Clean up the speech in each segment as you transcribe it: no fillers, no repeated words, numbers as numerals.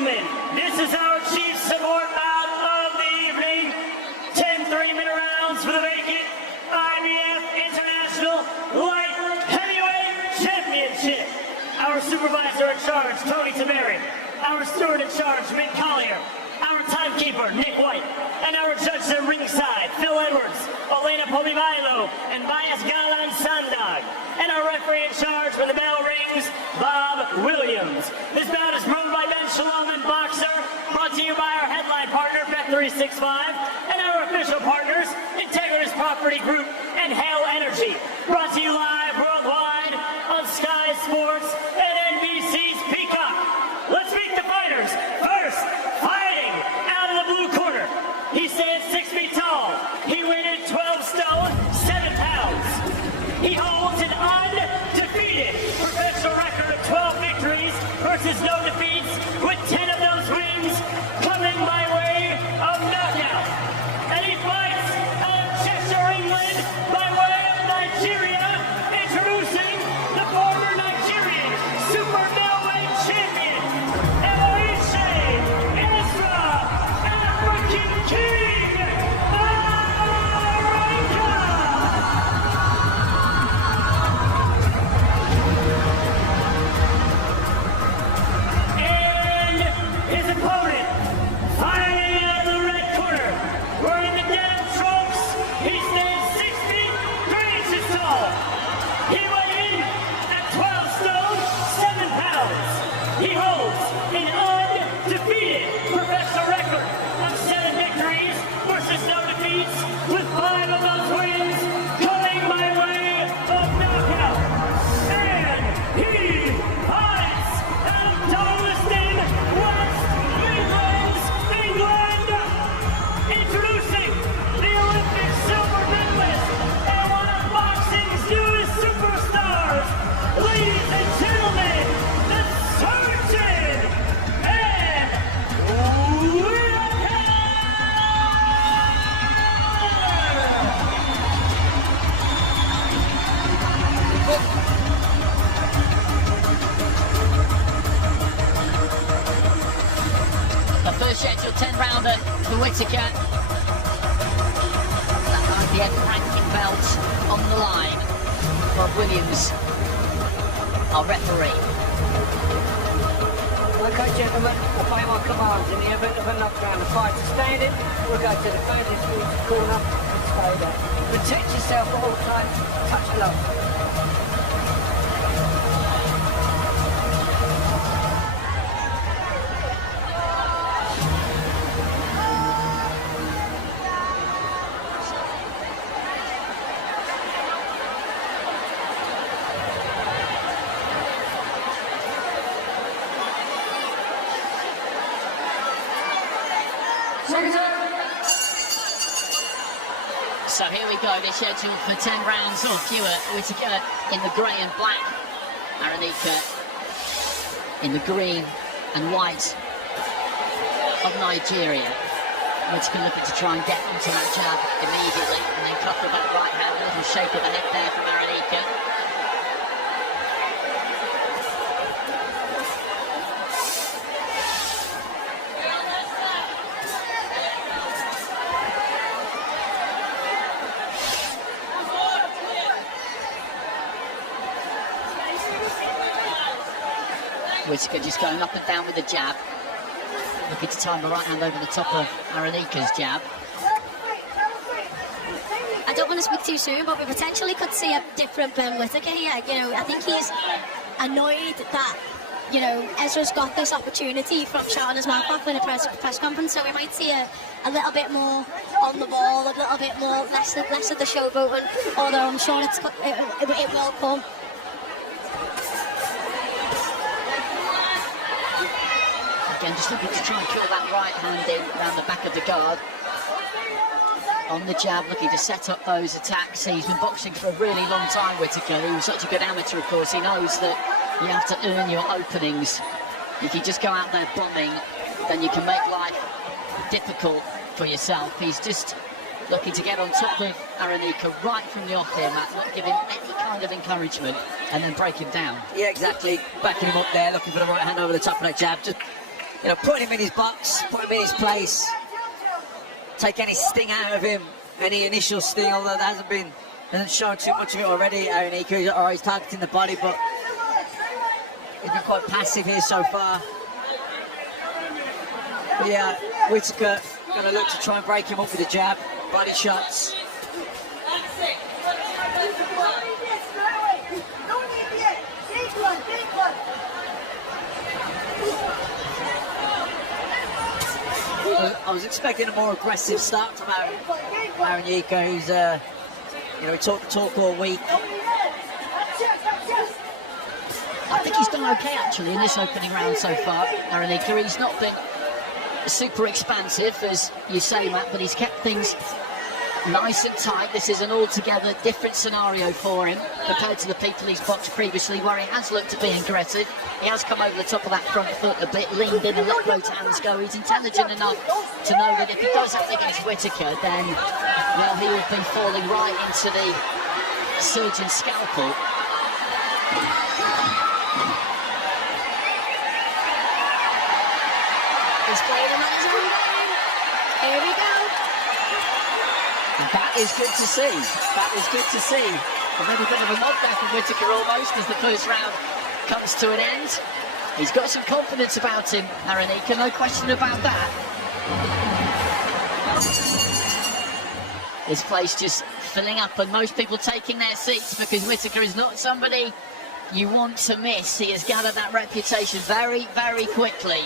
gentlemen, this is our chief support bout of the evening. 10 3-minute rounds for the vacant IBF International Light Heavyweight Championship. Our supervisor in charge, Tony Tameri. Our steward in charge, Mick Collier. Our timekeeper, Nick White. And our judges at ringside, Phil Edwards, Elena Pomivailo, and Bias Galan Sandag. And our referee in charge when the bell rings, Bob Williams. This bout is promoted by Ben Shalom and Boxer, brought to you by our headline partner, Bet365, and our official partners, Integritas Property Group and Hale Energy. Brought to you live worldwide on Sky Sports and NBC's Peacock. Let's meet the fighters. First, fighting out of the blue corner. He stands 6 feet tall. He weighed 12 stone, 7 pounds. He holds an undefeated professional record of 12 victories versus no defeats, with 10 of those wins coming by way of knockout. And he fights out of Cheshire, England, by way of Nigeria, introducing the former Nigerian super middleweight champion, Ezra Arenyeka. His opponent, fighting out of the red corner, wearing the denim trunks. He stands 6 feet 3 inches tall. He weighed in at 12 stone, 7 pounds. He holds an undefeated professional record of 7 victories versus no defeats, with 5 of those wins coming by way of knockout. And he fights out of Darlaston, West Midlands, England, introducing the Olympic silver medalist and one of boxing's newest superstars, ladies and gentlemen, the Surgeon and Whittaker! The first scheduled 10-rounder for Whittaker. That IBF ranking belt on the line. Bob Williams, our referee. Okay, gentlemen, obey my commands. In the event of a knockdown, the fighter standing, we'll go to the furthest corner and stay there. Protect yourself at all times. Touch glove. So here we go, they're scheduled for 10 rounds or fewer. Whittaker in the grey and black, Arenyeka in the green and white of Nigeria. Whittaker looking to try and get onto that jab immediately, and then cut with that right hand. A little shake of the head there from Arenyeka. Whittaker just going up and down with the jab. Looking to time the right hand over the top of Arenyeka's jab. I don't want to speak too soon, but we potentially could see a different Ben Whittaker here. You know, I think he's annoyed that, you know, Ezra's got this opportunity from shouting his mouth off in a press conference, so we might see a little bit more on the ball, a little bit more, less of the showboating, although I'm sure it will come. Again, just looking to try and kill that right hand in around the back of the guard. On the jab, looking to set up those attacks. He's been boxing for a really long time, Whittaker. He was such a good amateur, of course. He knows that you have to earn your openings. If you just go out there bombing, then you can make life difficult for yourself. He's just looking to get on top of Arenyeka right from the off here, Matt, not give him any kind of encouragement and then break him down. Yeah, exactly. Backing him up there, looking for the right hand over the top of that jab. Just you know, putting him in his box, put him in his place, take any sting out of him, any initial sting, although there hasn't shown too much of it already. Arenyeka, or he's targeting the body, but he's been quite passive here so far. But yeah, Whittaker going to look to try and break him up with a jab, body shots. I was expecting a more aggressive start from Arenyeka, who's, you know, he talked the talk all week. I think he's done okay actually in this opening round so far, Arenyeka. He's not been super expansive, as you say, Matt, but he's kept things nice and tight. This is an altogether different scenario for him compared to the people he's boxed previously, where he has looked to be aggressive. He has come over the top of that front foot a bit, leaned in and let both hands go. He's intelligent enough to know that if he does that against Whittaker, then, well, he will be falling right into the surgeon's scalpel. He's playing him on his own game. Here we go. That is good to see. That is good to see. A little bit of a knockdown from Whittaker almost as the first round comes to an end. He's got some confidence about him, Arenyeka, no question about that. This place just filling up and most people taking their seats because Whittaker is not somebody you want to miss. He has gathered that reputation very, very quickly.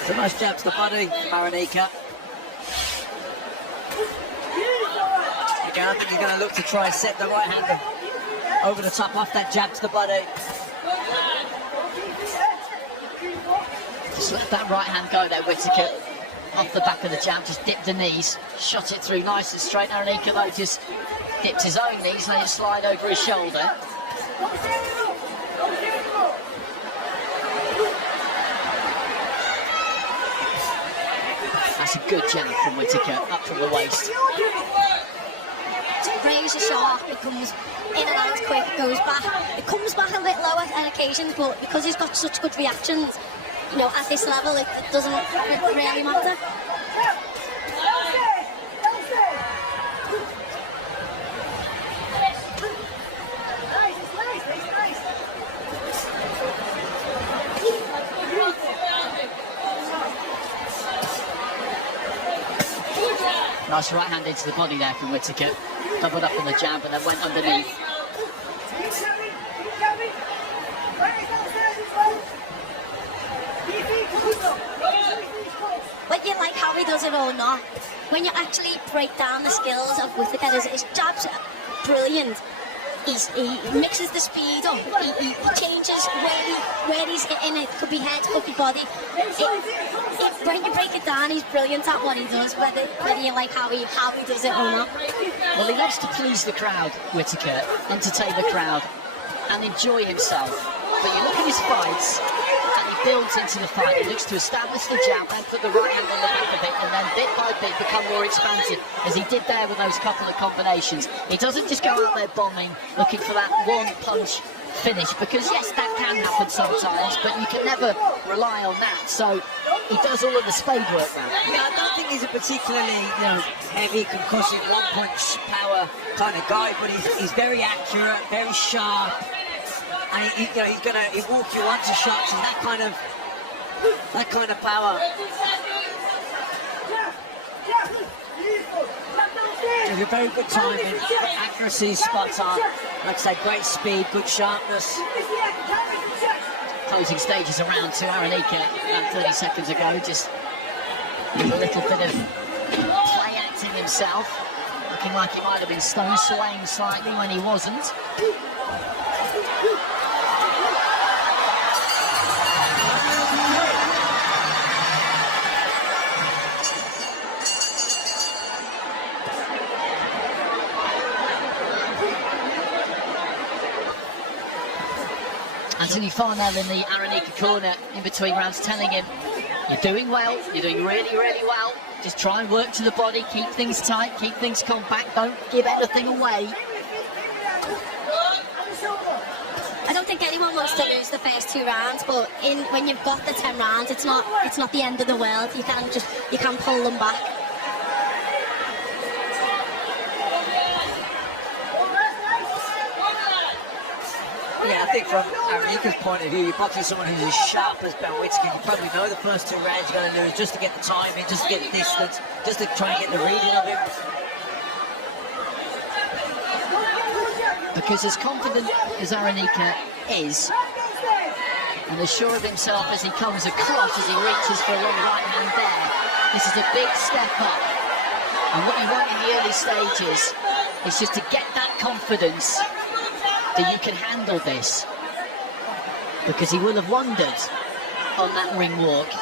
It's a nice jab to the body from Arenyeka. Again, I think he's going to look to try and set the right hand over the top off that jab to the body. Just let that right hand go there, Whittaker. Off the back of the jab, just dipped the knees, shot it through nice and straight. Arenyeka though just dipped his own knees, let it slide over his shoulder. That's a good jab from Whittaker, up from the waist. Razor sharp, it comes in and out quick, goes back. It comes back a bit lower on occasions, but because he's got such good reactions, you know, at this level, it doesn't really matter. Nice right hand into the body there from Whittaker. Doubled up on the jab and then went underneath. Whether you like how he does it or not, when you actually break down the skills of Whittaker, his jabs are brilliant. He mixes the speed up, he changes where he's hitting it. Could be head, could be body. When you break it down, he's brilliant at what he does, whether you like how he does it or not. Well, he loves to please the crowd, Whittaker, entertain the crowd and enjoy himself. But you look at his fights and he builds into the fight. He looks to establish the jab, then put the right hand on the back of it, and then bit by bit become more expansive, as he did there with those couple of combinations. He doesn't just go out there bombing, looking for that one punch finish, because yes, that can happen sometimes, but you can never rely on that. So he does all of the spade work now. Yeah, I don't think he's a particularly, you know, heavy, concussive, one-punch power kind of guy, but he's very accurate, very sharp, and he'll walk you onto shots, and that kind of power. He's a very good timing, accuracy, spot on. Like I say, great speed, good sharpness. Closing stages around to Arenyeka about 30 seconds ago, just with a little bit of play acting himself, looking like he might have been stone swaying slightly when he wasn't. Anthony Farnell in the Arenyeka corner in between rounds telling him, you're doing well, you're doing really, really well. Just try and work to the body, keep things tight, keep things compact, don't give anything away. think anyone wants to lose the first 2 rounds, but when you've got the 10 rounds, it's not the end of the world. You can pull them back. Yeah, I think from Arenyeka's point of view, you're boxing someone who's as sharp as Ben Whittaker. You probably know the first 2 rounds you're going to lose just to get the timing, just to get the distance, just to try and get the reading of him. Because as confident as Arenyeka is, and as sure of himself as he comes across as he reaches for a long right hand there, this is a big step up. And what you want in the early stages is just to get that confidence that you can handle this. Because he will have wondered on that ring walk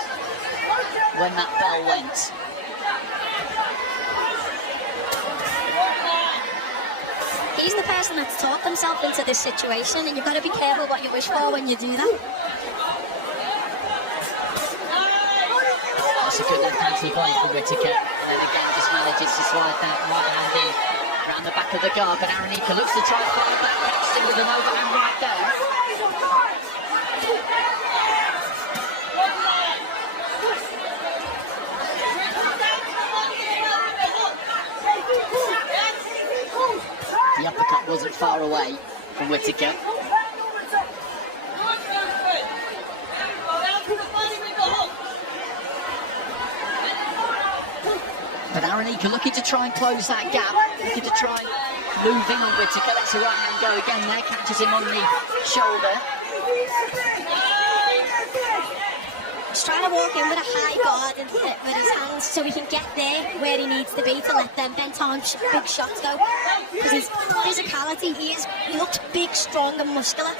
when that bell went. He's the person that's talked himself into this situation, and you've got to be careful what you wish for when you do that. That's a good left hand to the body from Whittaker, and then again just manages to slide that right hand in around the back of the guard, but Arenyeka looks to try and fire back, catches him with an overhand right there. The uppercut wasn't far away from Whittaker. But Arenyeka looking to try and close that gap, looking to try and move in on Whittaker. Lets the right hand go again there, catches him on the shoulder. He's trying to walk in with a high guard and hit with his hands so he can get there where he needs to be to let them bent arm big shots go. Because his physicality, he looks big, strong and muscular.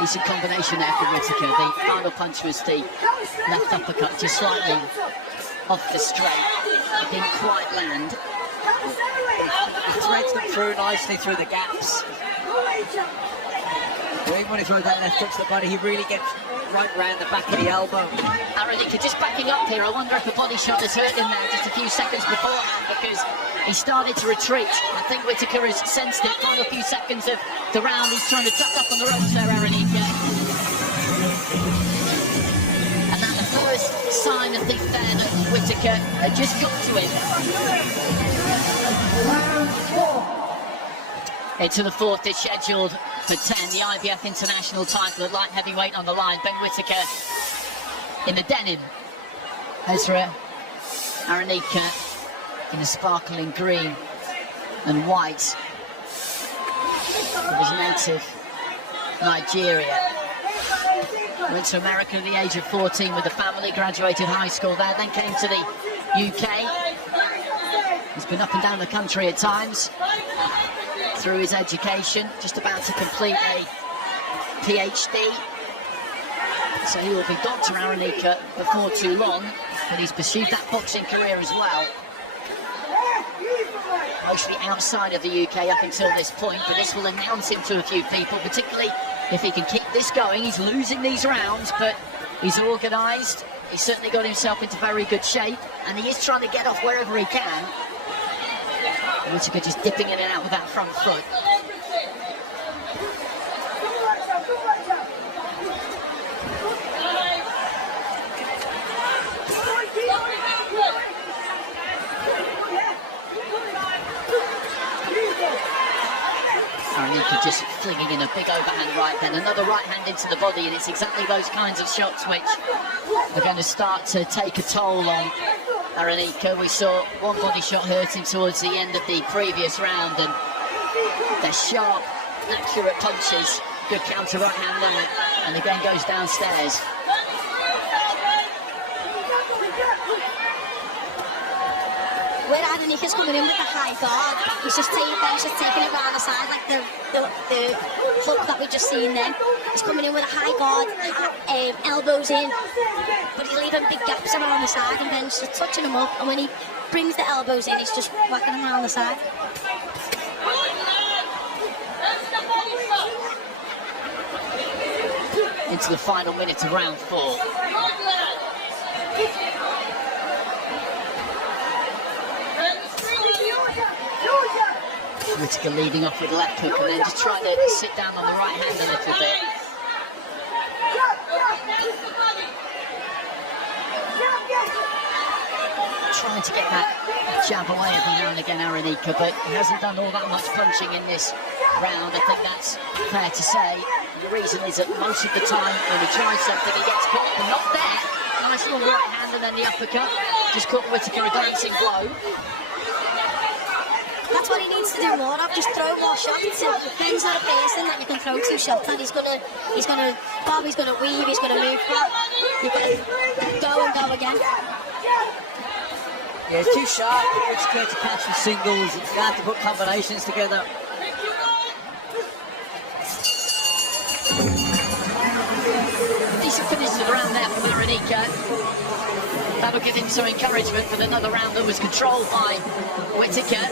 Decent combination there from Whittaker. The final punch was the left uppercut, just slightly off the straight. It didn't quite land. He threads them through nicely through the gaps. Even when he throws that left hook to the body, he really gets right round the back of the elbow. Arenyeka just backing up here. I wonder if the body shot has hurt him there just a few seconds beforehand, because he started to retreat. I think Whittaker has sensed it. Final few seconds of the round, he's trying to tuck up on the ropes there, Arenyeka. And that's the first sign, I think, there that Whittaker had just got to him. Into the 4th is scheduled for 10, the IBF International title at light heavyweight on the line. Ben Whittaker in the denim. Ezra Arenyeka in the sparkling green and white of his native Nigeria. Went to America at the age of 14 with a family, graduated high school there, then came to the UK. He's been up and down the country at times through his education, just about to complete a PhD. So he will be Dr. Arenyeka before too long, but he's pursued that boxing career as well. Mostly outside of the UK up until this point, but this will announce him to a few people, particularly if he can keep this going. He's losing these rounds, but he's organised. He's certainly got himself into very good shape, and he is trying to get off wherever he can. Whittaker just dipping in and out with that front foot. Arenyeka just flinging in a big overhand right, then another right hand into the body, and it's exactly those kinds of shots which are going to start to take a toll on Arenyeka. We saw one body shot hurt him towards the end of the previous round, and they're sharp, accurate punches. Good counter right hand there, and again goes downstairs. Where Arenyeka's coming in with the high guard, he's just taking it around the side like the hook that we just seen then. He's coming in with a high guard, elbows in, but he's leaving big gaps around the side, and then just touching him up, and when he brings the elbows in, he's just whacking him around the side. Into the final minute of round 4. Whittaker leading off with a left hook and then just trying to sit down on the right hand a little bit. Trying to get that jab away every now and again, Arenyeka, but he hasn't done all that much punching in this round. I think that's fair to say. The reason is that most of the time when he tries something, he gets caught and not there. Nice little right hand and then the uppercut. Just caught Whittaker a glancing blow. That's what he needs to do more of, just throw more shots. Things are a person that you can throw 2 shots and he's gonna bob, he's gonna weave, he's gonna move back. You've got to go and go again. Yeah, it's too sharp for Whittaker to catch with singles. It's got to put combinations together. Decent finish to the round there from Arenyeka. That'll give him some encouragement for another round that was controlled by Whittaker.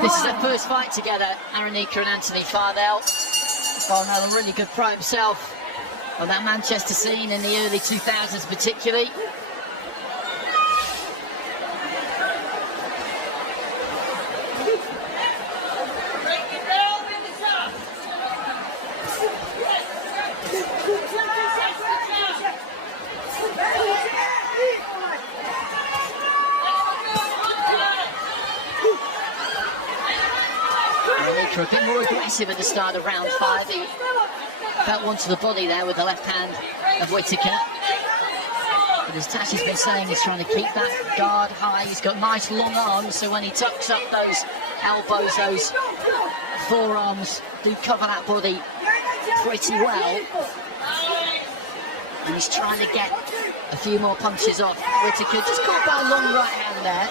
This is their first fight together, Arenyeka and Anthony Fardell. Well, another really good pro himself on that Manchester scene in the early 2000s particularly. Arenyeka a bit more aggressive at the start of round 5. He felt one to the body there with the left hand of Whittaker. But as Tash has been saying, he's trying to keep that guard high. He's got nice long arms, so when he tucks up those elbows, those forearms do cover that body pretty well. And he's trying to get a few more punches off. Whittaker just caught by a long right hand there.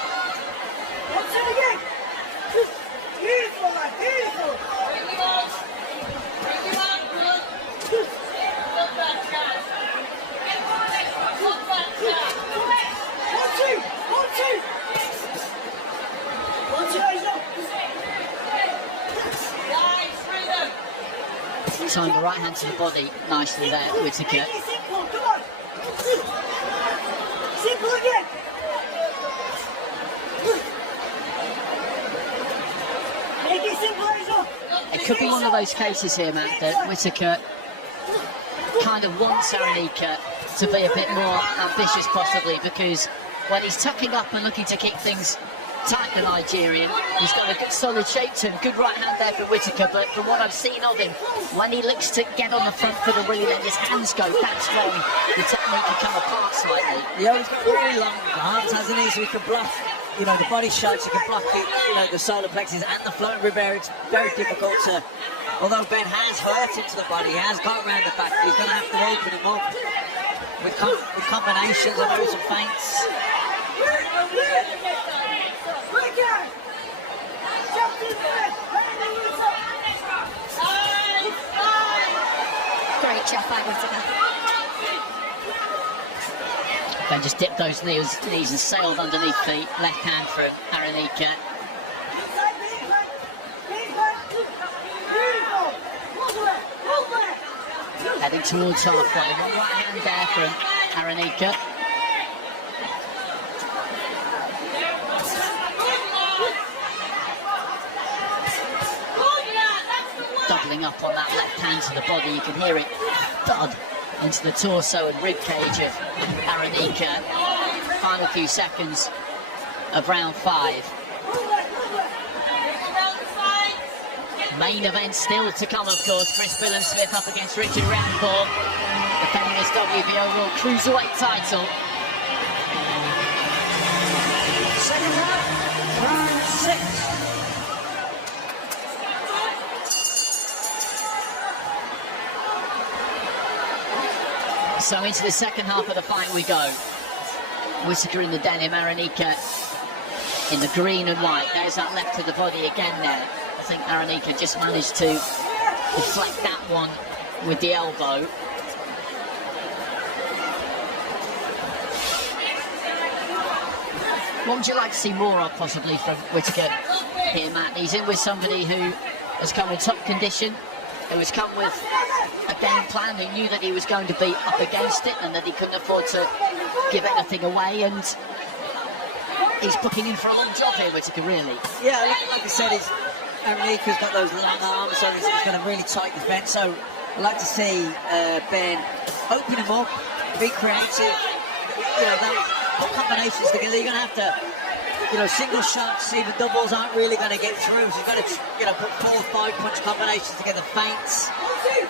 Timed the right hand to the body nicely there, Whittaker. It could be one of those cases here, Matt, that Whittaker kind of wants Arenyeka to be a bit more ambitious possibly, because when he's tucking up and looking to keep things tight, the Nigerian, he's got a good solid shape to him. Good right hand there for Whittaker, but from what I've seen of him, when he looks to get on the front foot and really let his hands go, that's when the technique can come apart slightly. Yeah, he's got really long arms, hasn't he? So he can block, you know, the body shots, he can block the, you know, the solar plexus and the floating rib area. It's very difficult to, although Ben has hurt into the body, he has got around the back, he's going to have to open him up with combinations and maybe some feints. Great shot by Whittaker. Ben just dipped those knees and sailed underneath the left hand from Arenyeka. Heading towards halfway. One right hand there from Arenyeka. Doubling up on that left hand to the body, you can hear it thud into the torso and rib cage of Arenyeka. Final few seconds of round 5. Main event still to come, of course. Chris Billam-Smith up against Richard Ramborn, defending his WBO World Cruiserweight title. Second half, round 6. So into the second half of the fight we go. Whittaker in the denim, Arenyeka in the green and white. There's that left to the body again there. I think Arenyeka just managed to deflect that one with the elbow. What would you like to see more of possibly from Whittaker here, Matt? He's in with somebody who has come in top condition, who has come with a game plan. He knew that he was going to be up against it and that he couldn't afford to give anything away, and he's booking in for a long job here, Whittaker, really. Yeah, like I said, Arenyeka's got those long arms, so he's got a really tight defence. So I'd like to see Ben open him up, be creative. You know, put combinations together. You're going to have to, you know, single shots, even doubles aren't really going to get through. So you've got to, you know, put 4 or 5 punch combinations together, feints,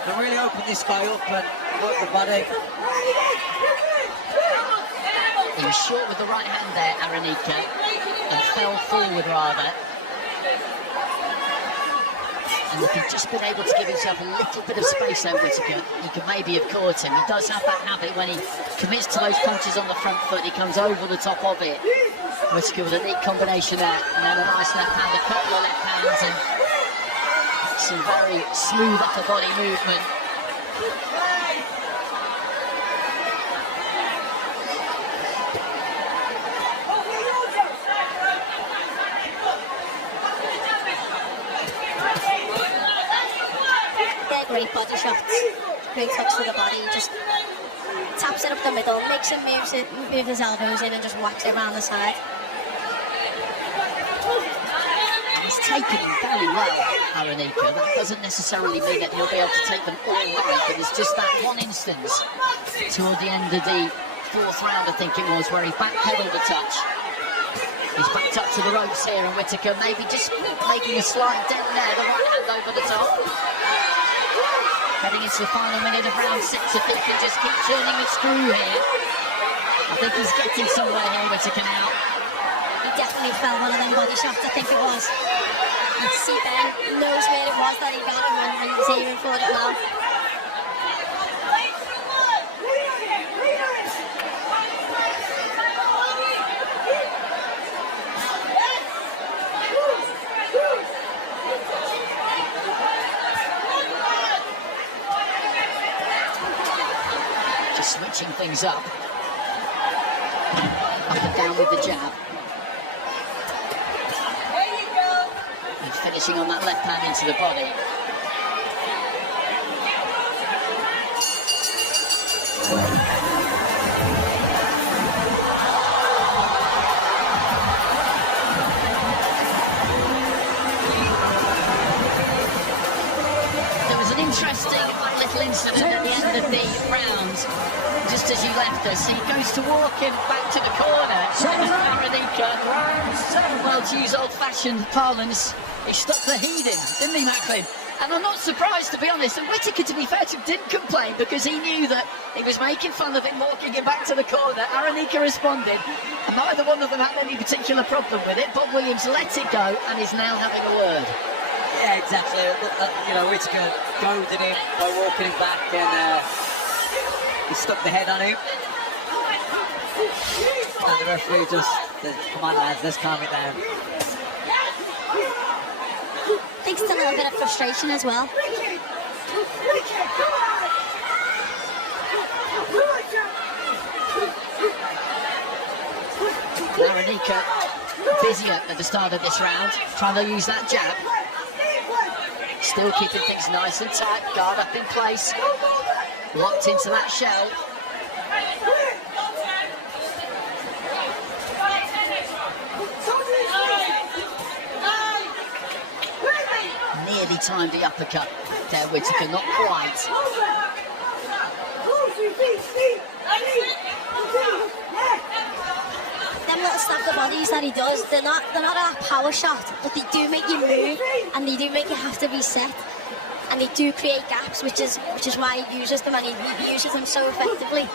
and really open this guy up and work the body. He was short with the right hand there, Arenyeka, and fell forward rather. And if he'd just been able to give himself a little bit of space there, Whittaker, he could maybe have caught him. He does have that habit when he commits to those punches on the front foot, he comes over the top of it. Whittaker with a neat combination there, and then a nice left hand, a couple of left hands, and some very smooth upper body movement. Great body shots, great touch to the body, just taps it up the middle, makes him move his elbows in and just whacks it around the side. He's taken them very well, Arenyeka. That doesn't necessarily mean that he'll be able to take them all right, but it's just that one instance toward the end of the 4th round, I think it was, where he backpedaled a touch. He's backed up to the ropes here, and Whittaker maybe just making a slight dent there, the right hand over the top. Heading into the final minute of round 6, if he can just keep turning the screw here. I think he's getting somewhere here, Whittaker now. He definitely fell one of them body shots, I think it was. You can see Ben knows where it was that he got him and he's aiming for it now. Switching things up and down with the jab. And finishing on that left hand into the body. There was an interesting little incident at the end of the round, just as you left us. He goes to walk him back to the corner, and Arenyeka, well, to use old-fashioned parlance, he stuck the heat in, didn't he, Macklin? And I'm not surprised, to be honest, and Whittaker, to be fair to him, didn't complain, because he knew that he was making fun of him, walking him back to the corner. Arenyeka responded, and neither one of them had any particular problem with it, but Williams let it go, and is now having a word. Yeah, exactly. You know, Whittaker goaded him by walking him back, and he stuck the head on him. And the referee just said, come on lads, let's calm it down. I think it's a little bit of frustration as well. Arenyeka busier at the start of this round, trying to use that jab. Still keeping things nice and tight, guard up in place, locked into that shell. Nearly timed the uppercut there, Whittaker, not quite. Them little stab the bodies that he does, they're not a power shot, but they do make you move, and they do make you have to be set, and they do create gaps, which is why he uses them, and he uses them so effectively.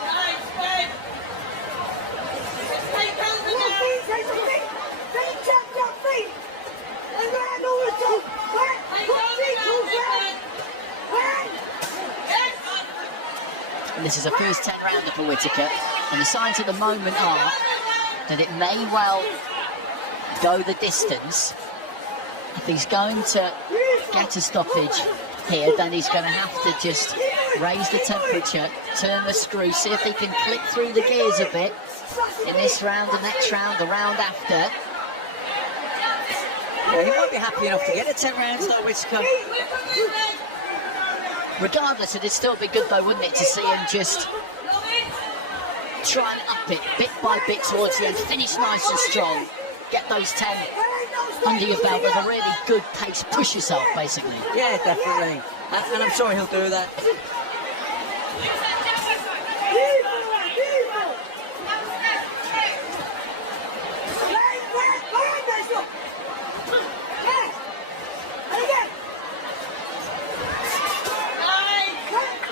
And this is a first 10 rounder for Whittaker, and the signs at the moment are that it may well go the distance. If he's going to get a stoppage here, then he's going to have to just raise the temperature, turn the screw, see if he can click through the gears a bit in this round, the next round, the round after. Yeah, he might be happy enough to get a 10 rounds though, Whittaker. Regardless, it'd still be good though, wouldn't it, to see him just try and up it bit by bit towards the end, finish nice and strong. get those 10 under your belt with a really good pace. Push yourself, basically. Yeah, definitely. And I'm sure he'll do that.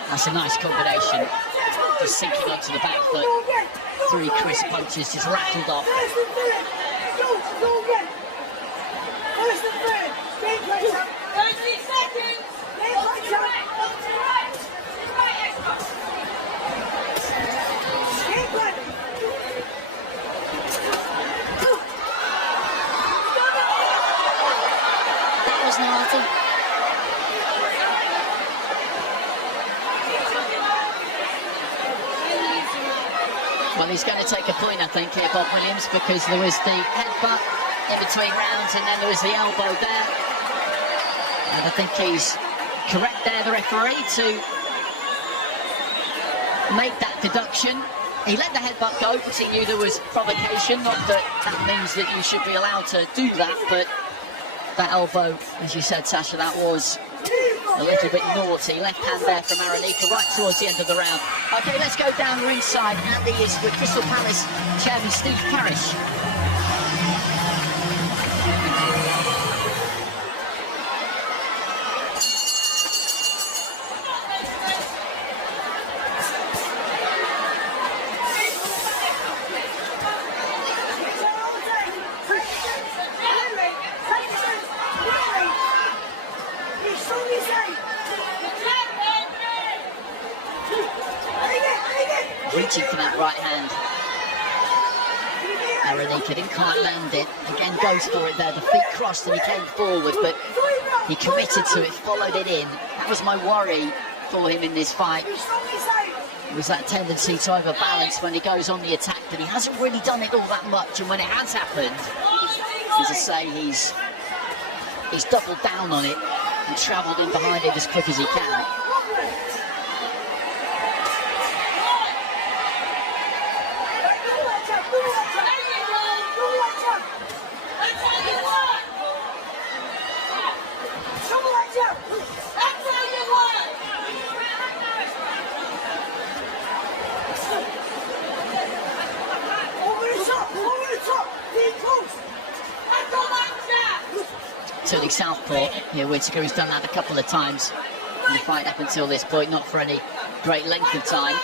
That's a nice combination. Just sinking onto the back foot. 3 crisp punches just rattled off. That was naughty. Well, he's going to take a point, I think, here, Bob Williams, because there was the headbutt in between rounds and then there was the elbow there. And I think he's correct there, the referee, to make that deduction. He let the headbutt go because he knew there was provocation, not that that means that you should be allowed to do that, but that elbow, as you said, Sasha, that was a little bit naughty. Left hand there from Arenyeka right towards the end of the round. Okay, let's go down ringside. Andy is with Crystal Palace Chairman Steve Parrish. Reaching for that right hand. Arenyeka didn't quite land it. Again, goes for it there. The feet crossed and he came forward, but he committed to it, followed it in. That was my worry for him in this fight. It was that tendency to overbalance when he goes on the attack, but he hasn't really done it all that much. And when it has happened, as I say, he's doubled down on it and travelled in behind it as quick as he can. Turning southpaw here, Whittaker has done that a couple of times in the fight up until this point, not for any great length of time.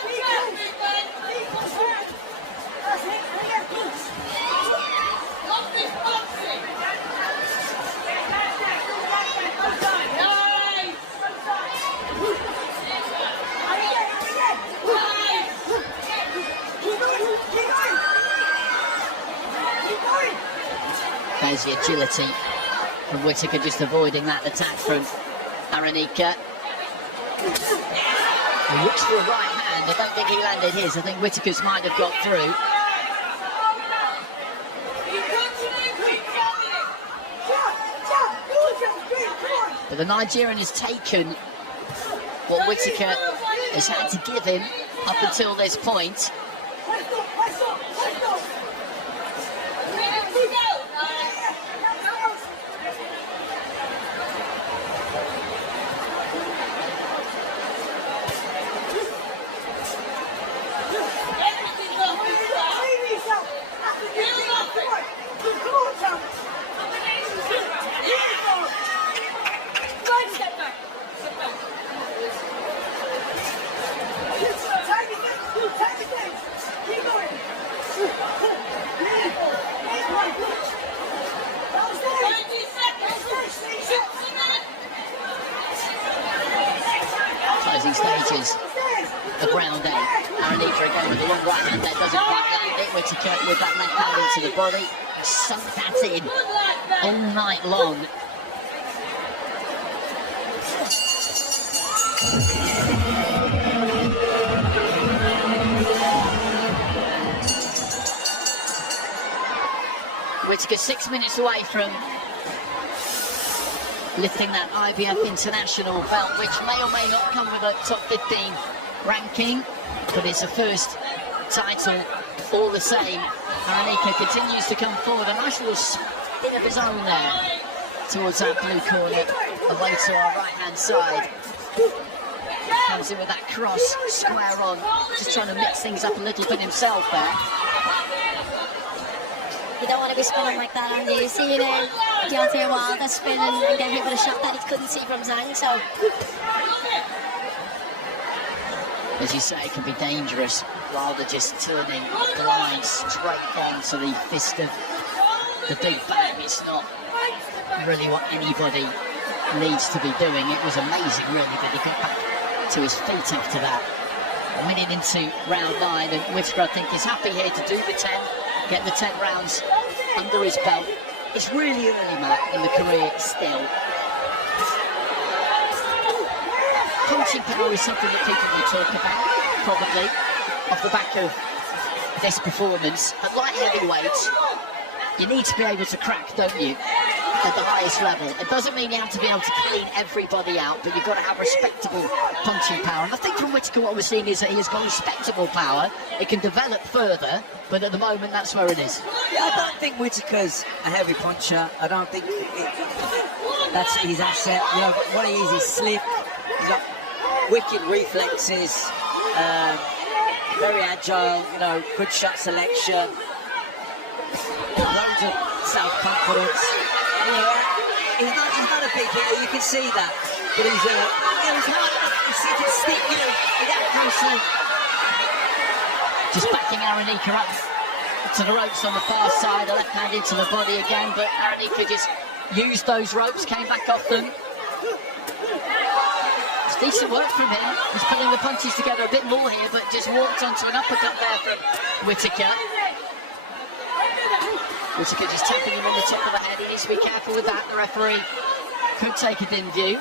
There's the agility from Whittaker, just avoiding that attack from Arenyeka. He looks for a right hand. I don't think he landed his. I think Whittaker's might have got through. But the Nigerian has taken what Whittaker has had to give him up until this point. Closing stages of round 8. Arenyeka again with a long right hand there, doesn't quite land it. Whittaker with that left hand into the body. He sunk that in all night long. Whittaker 6 minutes away from lifting that IBF International belt, which may or may not come with a top 15 ranking, but it's a first title all the same, Arenyeka continues to come forward. A nice little spin of his own there towards that blue corner, away to our right-hand side. Comes in with that cross, square on, just trying to mix things up a little bit himself there. You don't want to be spinning like that, and you've seen Deontay Wilder spin and get hit with a shot that he couldn't see from Zhang, so... As you say, it can be dangerous. Wilder just turning blind straight on to the fist of the big bang. It's not really what anybody needs to be doing. It was amazing, really, that he got back to his feet after that. A minute into round 9, and Whittaker, I think, is happy here to do the 10, get the 10 rounds under his belt. It's really early, Matt, in the career still. Punching power is something that people will talk about, probably, off the back of this performance. At light heavyweight, you need to be able to crack, don't you, at the highest level. It doesn't mean you have to be able to clean everybody out, but you've got to have respectable punching power. And I think from Whittaker what we're seeing is that he has got respectable power. It can develop further, but at the moment that's where it is. Yeah, I don't think Whittaker's a heavy puncher. I don't think that's his asset. You know, what he is slick. He's got wicked reflexes, very agile, you know, good shot selection, loads of self-confidence. You know, he's not a big hitter, you can see that, but he's hard, he can stick you that closely. Just backing Arenyeka up to the ropes on the far side, a left hand into the body again, but Arenyeka just used those ropes, came back off them. Decent work from him. He's putting the punches together a bit more here, but just walked onto an uppercut there from Whittaker. Whittaker just tapping him in the top of the head. He needs to be careful with that. The referee could take a dim view.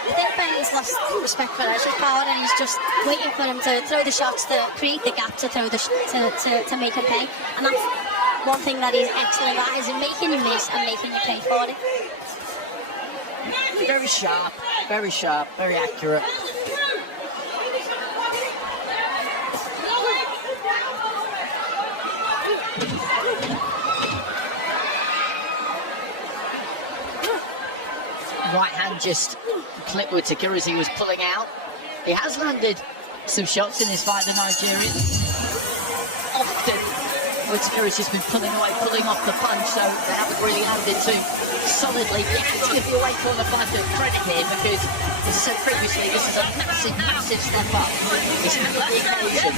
I think Ben's lost respect for Ezra's power, and he's just waiting for him to throw the shots, to create the gap, to throw the to make him pay. And that's one thing that he's excellent at, is in making you miss and making you pay for it. Very sharp, very accurate. Right hand just clipped Whittaker as he was pulling out. He has landed some shots in his fight, the Nigerian. Often Whittaker has just been pulling off the punch, so they haven't really landed too solidly. You have to give the away corner fighter credit here, because, as I said previously, this is a massive step up. He's handled the occasion.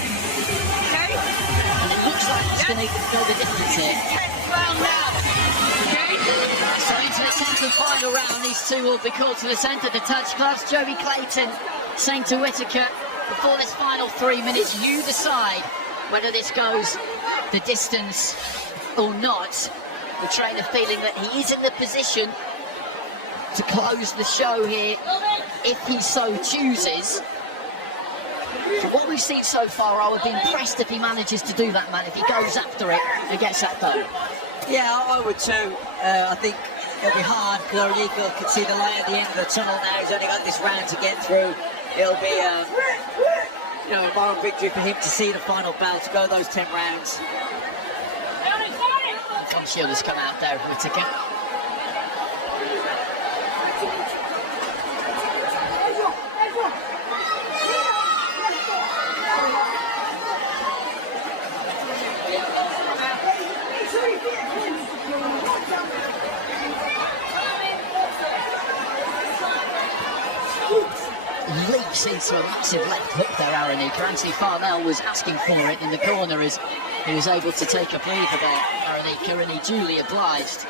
And it looks like he's going to go the distance here. So into the 10th and final round, these two will be called to the centre to touch gloves. Joey Clayton saying to Whittaker, before this final 3 minutes, you decide whether this goes the distance or not. The trainer feeling that he is in the position to close the show here if he so chooses. From what we've seen so far, I would be impressed if he manages to do that, man, if he goes after it and gets that done. Yeah, I would too. I think it'll be hard, because Arenyeka can see the light at the end of the tunnel now. He's only got this round to get through. It'll be you know, a moral victory for him to see the final bell, to go those 10 rounds. Shield has come out there, Whittaker. Leaps into a massive left hook there, Arenyeka. Anthony Farnell was asking for it in the corner as he was able to take a breather there, Arenyeka, and he duly obliged.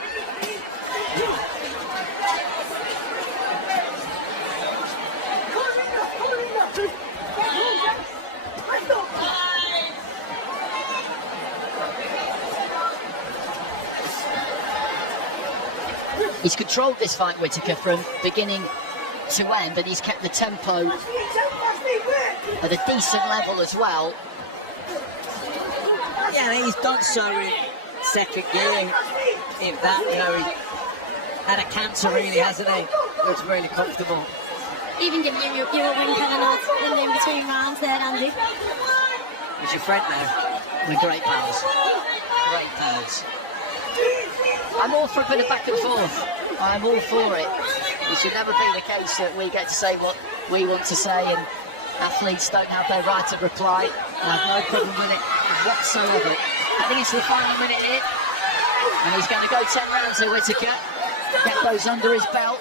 He's controlled this fight, Whittaker, from beginning to end, but he's kept the tempo at a decent level as well. Yeah, he's done so in second gear. In that, you know, he had a canter, really, hasn't he? It's really comfortable. Even giving you a wing kind of nod in between between rounds there, Andy. He's your friend now. We're great pals. Great pals. I'm all for a bit of back and forth. I'm all for it. It should never be the case that we get to say what we want to say and athletes don't have their right to reply. I have no problem with it whatsoever. I think it's the final minute here. And he's going to go 10 rounds here, Whittaker. Get those under his belt.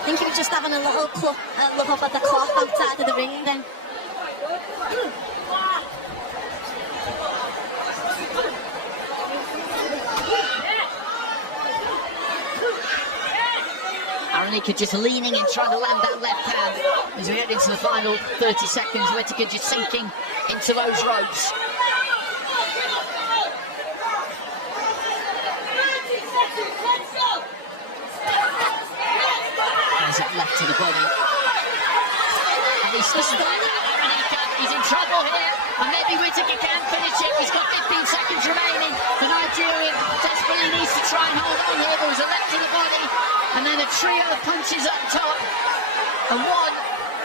I think he was just having a little look up at the clock outside of the ring then. Arenyeka just leaning in, trying to land that left hand as we head into the final 30 seconds. Whittaker just sinking into those ropes. There's that left to the body. And he's still Arenyeka, he's in trouble here. And maybe Whittaker can finish it. He's got 15 seconds remaining. The Nigerian desperately needs to try and hold on here. There was a left to the body. And then a trio of punches up top, and one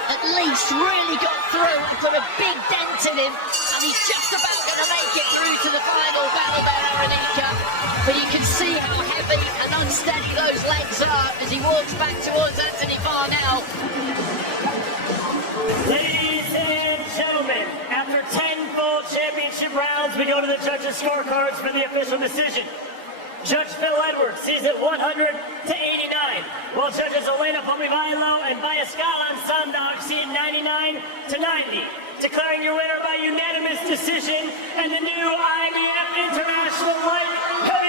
at least really got through and put a big dent in him, and he's just about going to make it through to the final battle there, Arenyeka. But you can see how heavy and unsteady those legs are as he walks back towards Anthony Parnell. Ladies and gentlemen, after 10 full championship rounds, we go to the judges' scorecards for the official decision. Judge Phil Edwards sees it 100 to 89, while judges Elena Pomivailo and Bayaskalan Sandok see it 99 to 90. Declaring your winner by unanimous decision and the new IBF International Light Heavyweight